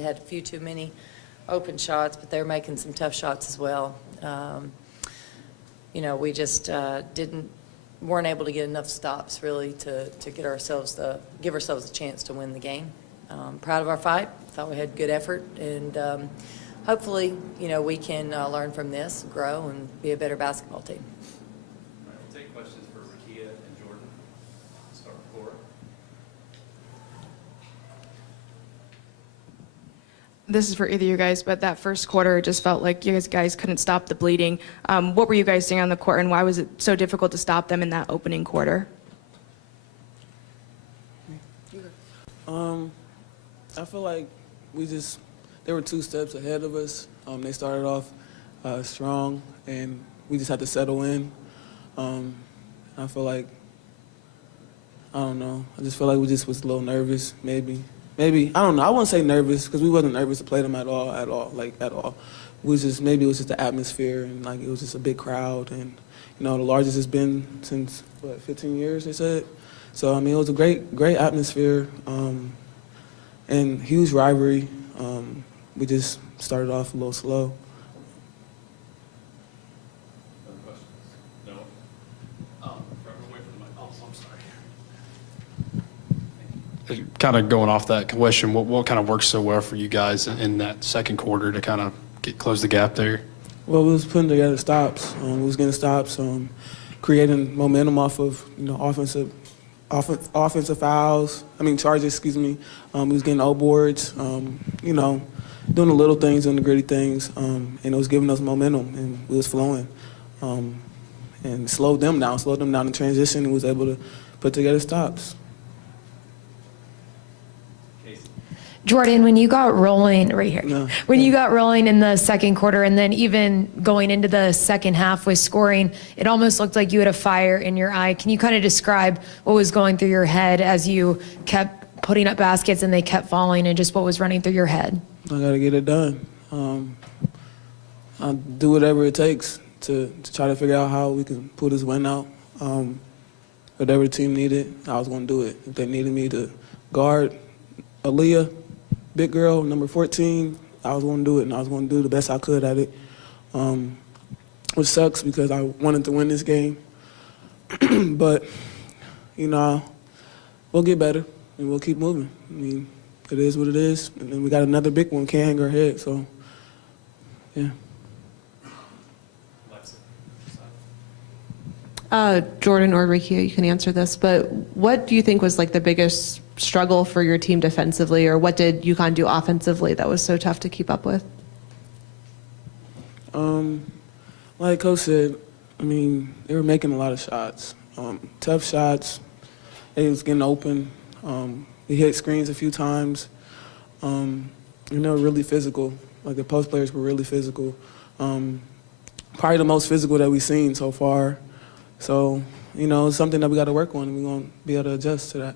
Had a few too many open shots, but they were making some tough shots as well. We just weren't able to get enough stops really to give ourselves a chance to win the game. Proud of our fight. Thought we had good effort, and hopefully, we can learn from this, grow, and be a better basketball team. All right, we'll take questions for Rakia and Jordan. Start with Cora. This is for either of you guys, but that first quarter just felt like you guys couldn't stop the bleeding. What were you guys seeing on the court, and why was it so difficult to stop them in that opening quarter? I feel like they were 2 steps ahead of us. They started off strong, and we just had to settle in. I feel like, I don't know, I just feel like we just was a little nervous, maybe, I don't know, I wouldn't say nervous, because we wasn't nervous to play them at all. Maybe it was just the atmosphere, and like it was just a big crowd, and the largest it's been since, 15 years, they said. So, I mean, it was a great atmosphere, and huge rivalry. We just started off a little slow. Other questions? No? Away from the mic. Oh, I'm sorry. Kind of going off that question, what kind of worked so well for you guys in that second quarter to kind of close the gap there? Well, we was putting together stops. We was getting stops, creating momentum off of offensive fouls. Charges. Excuse me. We was getting old boards. Doing the little things and the gritty things, and it was giving us momentum, and we was flowing, and slowed them down in transition, and was able to put together stops. Jordan, when you got rolling right here, No. when you got rolling in the second quarter, and then even going into the second half with scoring, it almost looked like you had a fire in your eye. Can you kind of describe what was going through your head as you kept putting up baskets and they kept falling, and just what was running through your head? I gotta get it done. I'll do whatever it takes to try to figure out how we can pull this win out. Whatever the team needed, I was gonna do it. If they needed me to guard Aaliyah, big girl, number 14, I was gonna do it, and I was gonna do the best I could at it. Which sucks because I wanted to win this game. But, we'll get better, and we'll keep moving. It is what it is, and then we got another big one, can't hang our head, so, yeah. Jordan or Rakia, you can answer this, but what do you think was like the biggest struggle for your team defensively, or what did UConn do offensively that was so tough to keep up with? Like Coach said, they were making a lot of shots, tough shots. They was getting open. We hit screens a few times. And they were really physical. Like the post players were really physical. Probably the most physical that we've seen so far. So, it's something that we got to work on, and we're going to be able to adjust to that.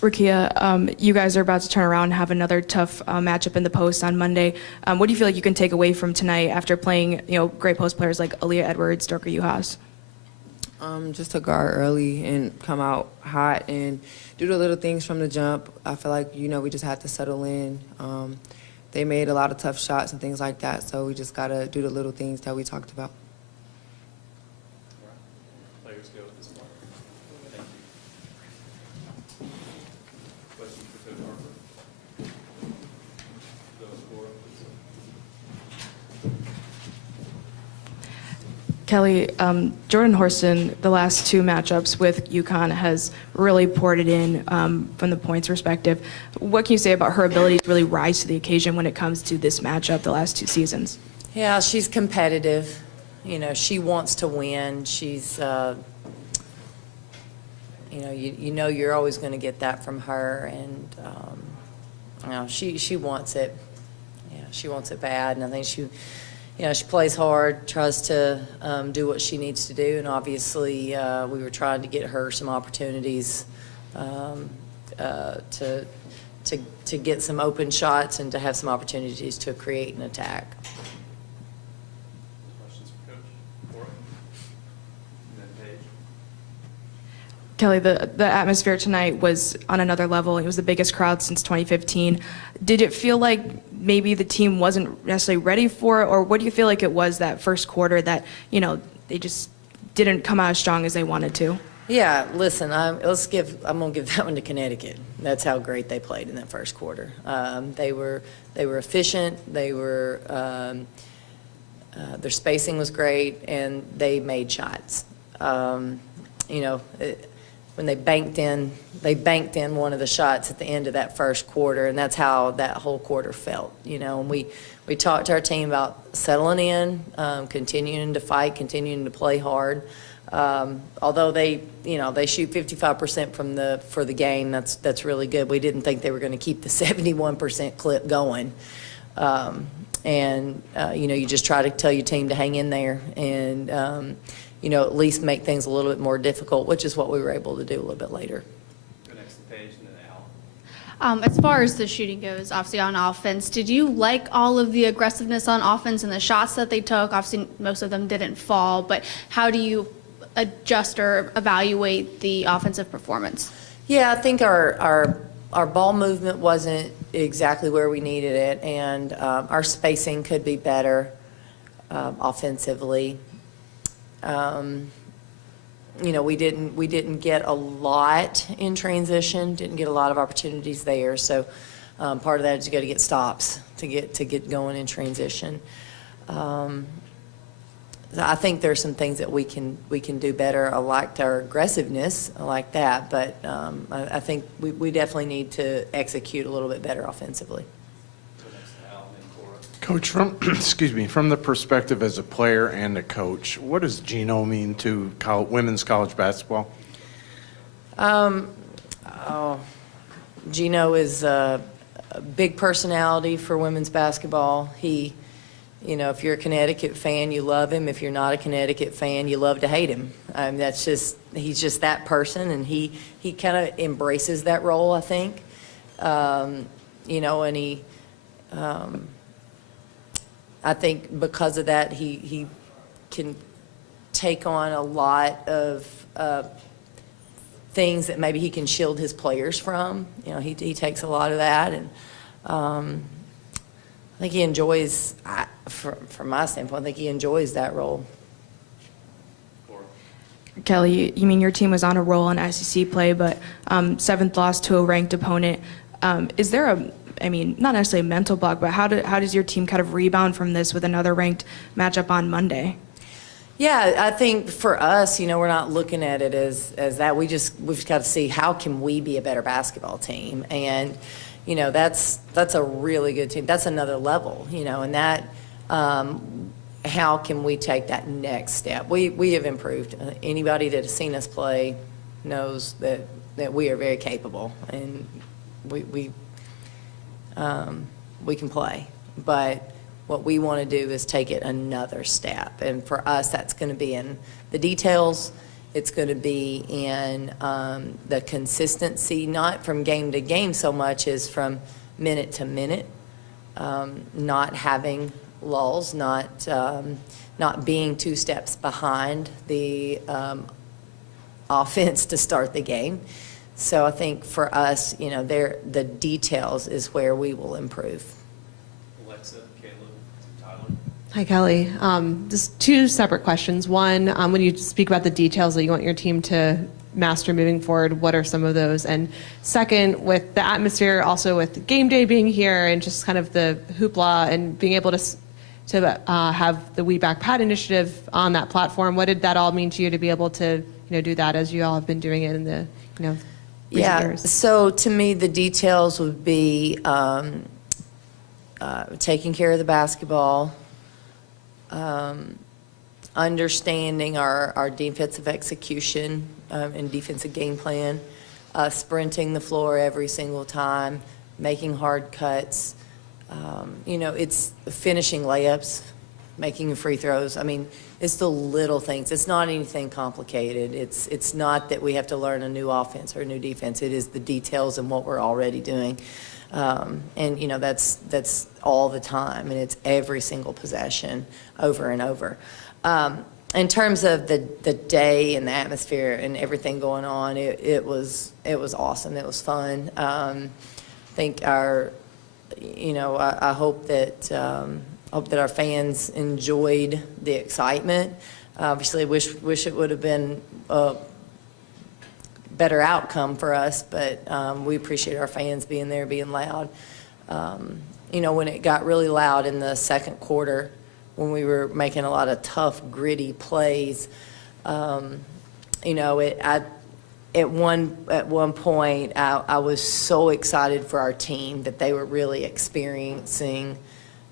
Rakia, you guys are about to turn around and have another tough matchup in the post on Monday. What do you feel like you can take away from tonight after playing, great post players like Aaliyah Edwards, Dorka Juhas? Just to guard early and come out hot and do the little things from the jump. I feel like, we just had to settle in. They made a lot of tough shots and things like that, so we just got to do the little things that we talked about. Players go at this point. Thank you. Questions for Coach Harper? Kelly, Jordan Horston, the last 2 matchups with UConn has really poured it in from the points perspective. What can you say about her ability to really rise to the occasion when it comes to this matchup the last 2 seasons? Yeah, she's competitive. She wants to win. She's, you're always going to get that from her, and she wants it. Yeah, she wants it bad, and I think she plays hard, tries to do what she needs to do, and obviously we were trying to get her some opportunities to get some open shots and to have some opportunities to create an attack. Questions for Coach? Cora? And then Paige? Kelly, the atmosphere tonight was on another level. It was the biggest crowd since 2015. Did it feel like maybe the team wasn't necessarily ready for it, or what do you feel like it was that first quarter that, they just didn't come out as strong as they wanted to? Yeah, listen, I'm going to give that one to Connecticut. That's how great they played in that first quarter. They were efficient. Their spacing was great, and they made shots. When they banked in one of the shots at the end of that first quarter, and that's how that whole quarter felt. And we talked to our team about settling in, continuing to fight, continuing to play hard. Although they shoot 55% for the game, that's really good. We didn't think they were going to keep the 71% clip going. You just try to tell your team to hang in there and, at least make things a little bit more difficult, which is what we were able to do a little bit later. Go next to Paige and then Al. As far as the shooting goes, obviously on offense, did you like all of the aggressiveness on offense and the shots that they took? Obviously, most of them didn't fall, but how do you adjust or evaluate the offensive performance? Yeah, I think our ball movement wasn't exactly where we needed it, and our spacing could be better offensively. We didn't get a lot in transition, didn't get a lot of opportunities there. So part of that is you got to get stops to get going in transition. I think there's some things that we can do better. I liked our aggressiveness, I like that, but I think we definitely need to execute a little bit better offensively. Go next to Al and then Cora. Coach, from the perspective as a player and a coach, what does Gino mean to women's college basketball? Gino is a big personality for women's basketball. If you're a Connecticut fan, you love him. If you're not a Connecticut fan, you love to hate him. He's just that person, and he kind of embraces that role, I think. And I think because of that, he can take on a lot of things that maybe he can shield his players from. He takes a lot of that, and I think he enjoys, from my standpoint, I think he enjoys that role. Cora. Kelly, you mean your team was on a roll in SEC play, but 7th loss to a ranked opponent. Is there not necessarily a mental block, but how does your team kind of rebound from this with another ranked matchup on Monday? Yeah, I think for us, we're not looking at it as that. We've just got to see how can we be a better basketball team, and that's a really good team. That's another level, and that how can we take that next step? We have improved. Anybody that has seen us play knows that we are very capable, and we can play. But what we want to do is take it another step, and for us, that's going to be in the details. It's going to be in the consistency, not from game to game so much as from minute to minute, not having lulls, not being 2 steps behind the offense to start the game. So I think for us, the details is where we will improve. Alexa, Caleb, Tyler. Hi, Kelly. Just 2 separate questions. One, when you speak about the details that you want your team to master moving forward, what are some of those? And second, with the atmosphere, also with game day being here and just kind of the hoopla and being able to have the We Back Pat initiative on that platform, what did that all mean to you to be able to do that as you all have been doing it in the recent years? So to me, the details would be taking care of the basketball, understanding our defensive execution and defensive game plan, sprinting the floor every single time, making hard cuts. It's finishing layups, making free throws. It's the little things. It's not anything complicated. It's not that we have to learn a new offense or a new defense. It is the details and what we're already doing. That's all the time, and it's every single possession over and over. in terms of the day and the atmosphere and everything going on, it was awesome. It was fun. I think I hope that our fans enjoyed the excitement. Obviously, wish it would have been a better outcome for us, but we appreciate our fans being there, being loud. When it got really loud in the second quarter, when we were making a lot of tough, gritty plays, at one point, I was so excited for our team that they were really experiencing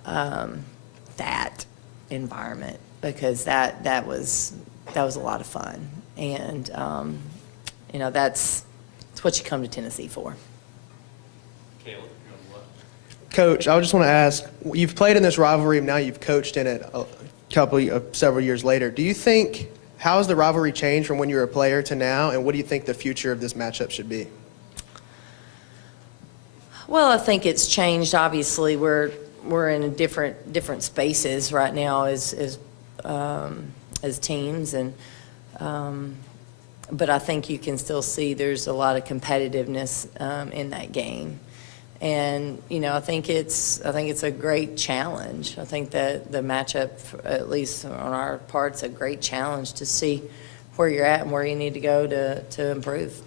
that environment, because that was a lot of fun, and that's what you come to Tennessee for. Caleb, you're on the left. Coach, I just want to ask, you've played in this rivalry, and now you've coached in it several years later. Do you think, how has the rivalry changed from when you were a player to now, and what do you think the future of this matchup should be? Well, I think it's changed. Obviously, we're in different spaces right now as teams, and but I think you can still see there's a lot of competitiveness in that game. And I think it's a great challenge. I think that the matchup, at least on our part, is a great challenge to see where you're at and where you need to go to improve.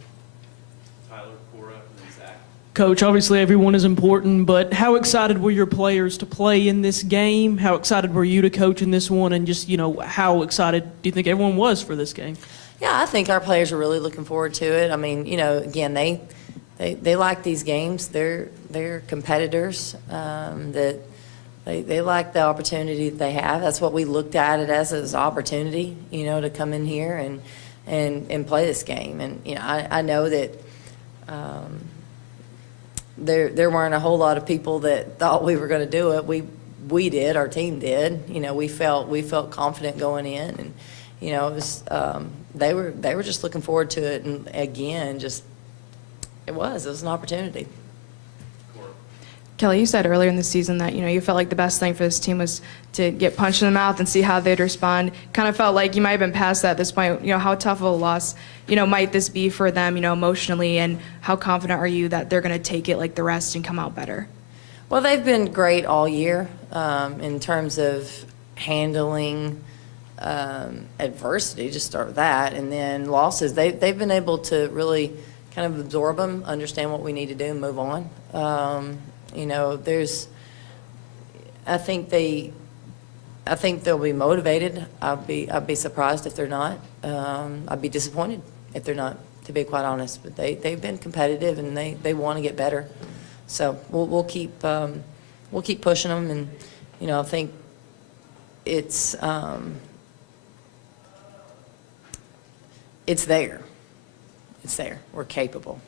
Tyler, Cora, and then Zach. Coach, obviously everyone is important, but how excited were your players to play in this game? How excited were you to coach in this one? And just, how excited do you think everyone was for this game? Yeah, I think our players are really looking forward to it. I mean, again, they like these games. They're competitors. That they like the opportunity that they have. That's what we looked at it as opportunity, to come in here and play this game. And I know that there weren't a whole lot of people that thought we were going to do it. We did. Our team did. We felt confident going in, and it was they were just looking forward to it. And again, it was an opportunity. Kelly, you said earlier in the season that, you felt like the best thing for this team was to get punched in the mouth and see how they'd respond. Kind of felt like you might have been past that at this point. How tough of a loss, might this be for them, emotionally, and how confident are you that they're going to take it like the rest and come out better? Well, they've been great all year in terms of handling adversity, just start with that, and then losses. They've been able to really kind of absorb them, understand what we need to do, and move on. I think they'll be motivated. I'd be surprised if they're not. I'd be disappointed if they're not, to be quite honest. But they've been competitive, and they want to get better. So we'll keep pushing them, and I think it's there. It's there. We're capable.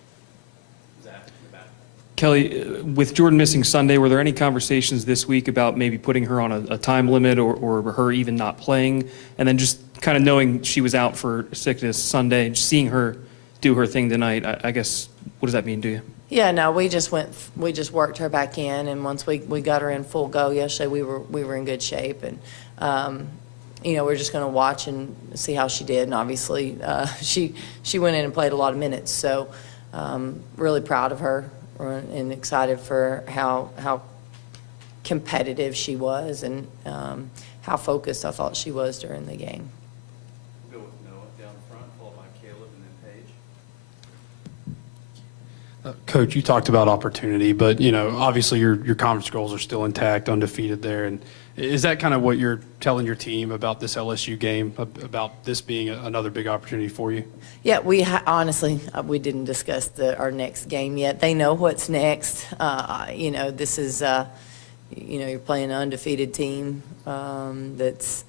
Zach, in the back. Kelly, with Jordan missing Sunday, were there any conversations this week about maybe putting her on a time limit or her even not playing? And then just kind of knowing she was out for sickness Sunday, just seeing her do her thing tonight, I guess, what does that mean to you? Yeah, no, we just worked her back in, and once we got her in full go yesterday, we were in good shape, and we're just going to watch and see how she did. And obviously, she went in and played a lot of minutes, so really proud of her and excited for how competitive she was, and how focused I thought she was during the game. We'll go with Noah down front, followed by Caleb, and then Paige. Coach, you talked about opportunity, but obviously your conference goals are still intact, undefeated there. And is that kind of what you're telling your team about this LSU game, about this being another big opportunity for you? Yeah, honestly, we didn't discuss our next game yet. They know what's next. This is, you're playing an undefeated team that's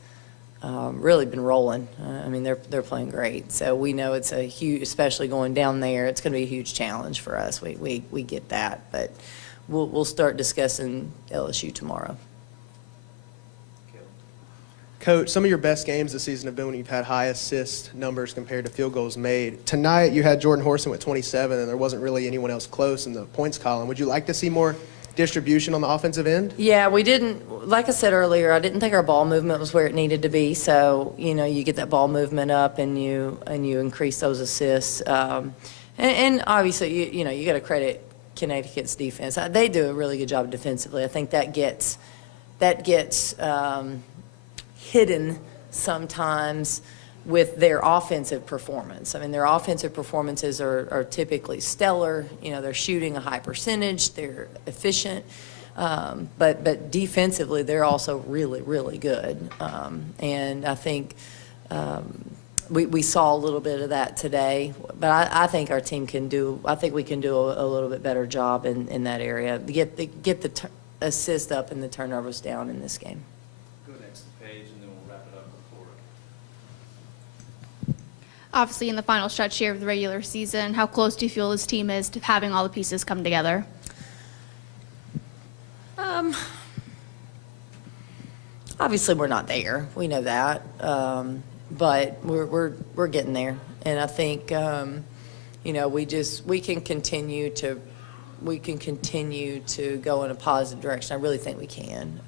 really been rolling. I mean, they're playing great. So we know it's a huge, especially going down there, it's going to be a huge challenge for us. We get that, but we'll start discussing LSU tomorrow. Coach, some of your best games this season have been when you've had high assist numbers compared to field goals made. Tonight, you had Jordan Horson with 27, and there wasn't really anyone else close in the points column. Would you like to see more distribution on the offensive end? Yeah, we didn't, like I said earlier, I didn't think our ball movement was where it needed to be. So, you get that ball movement up and you increase those assists. And obviously, you got to credit Connecticut's defense. They do a really good job defensively. I think that gets hidden sometimes with their offensive performance. I mean, their offensive performances are typically stellar. They're shooting a high percentage. They're efficient. But defensively, they're also really, really good. And I think we saw a little bit of that today. But I think our team can do, I think we can do a little bit better job in that area. Get the assist up and the turnovers down in this game. Go next page, and then we'll wrap it up with Florida. Obviously, in the final stretch here of the regular season, how close do you feel this team is to having all the pieces come together? Obviously, we're not there. We know that, but we're getting there. And I think we can continue to go in a positive direction. I really think we can.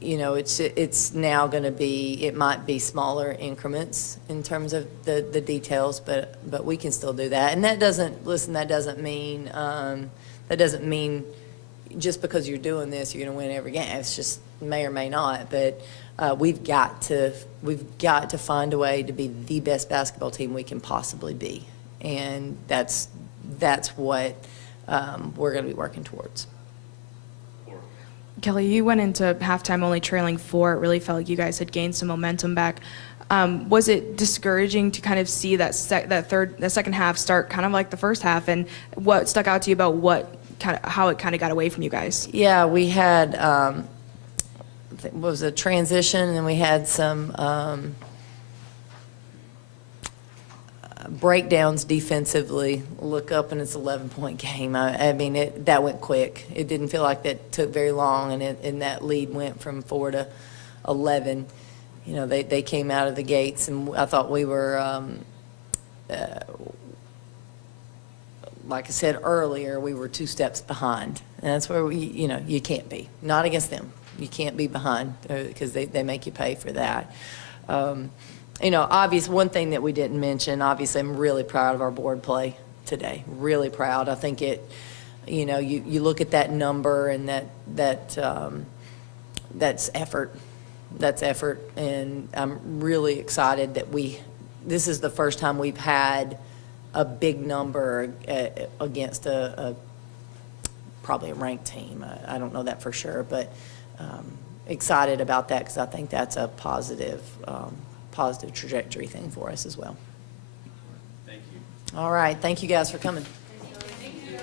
It's now going to be, it might be smaller increments in terms of the details, but we can still do that. And that doesn't mean just because you're doing this, you're going to win every game. It's just may or may not, but we've got to find a way to be the best basketball team we can possibly be. And that's what we're going to be working towards. Kelly, you went into halftime only trailing 4. It really felt like you guys had gained some momentum back. Was it discouraging to kind of see that second half start kind of like the first half? And what stuck out to you about how it kind of got away from you guys? Yeah, we had was a transition, and then we had some breakdowns defensively. Look up, and it's an 11-point game. I mean, that went quick. It didn't feel like that took very long, and that lead went from 4 to 11. They came out of the gates, and I thought we were, like I said earlier, we were 2 steps behind. And that's where you can't be. Not against them. You can't be behind because they make you pay for that. Obviously, one thing that we didn't mention, obviously, I'm really proud of our board play today. Really proud. I think you look at that number, and that's effort. That's effort. And I'm really excited that this is the first time we've had a big number against probably a ranked team. I don't know that for sure, but excited about that because I think that's a positive trajectory thing for us as well. Thank you. All right. Thank you guys for coming. Thank you.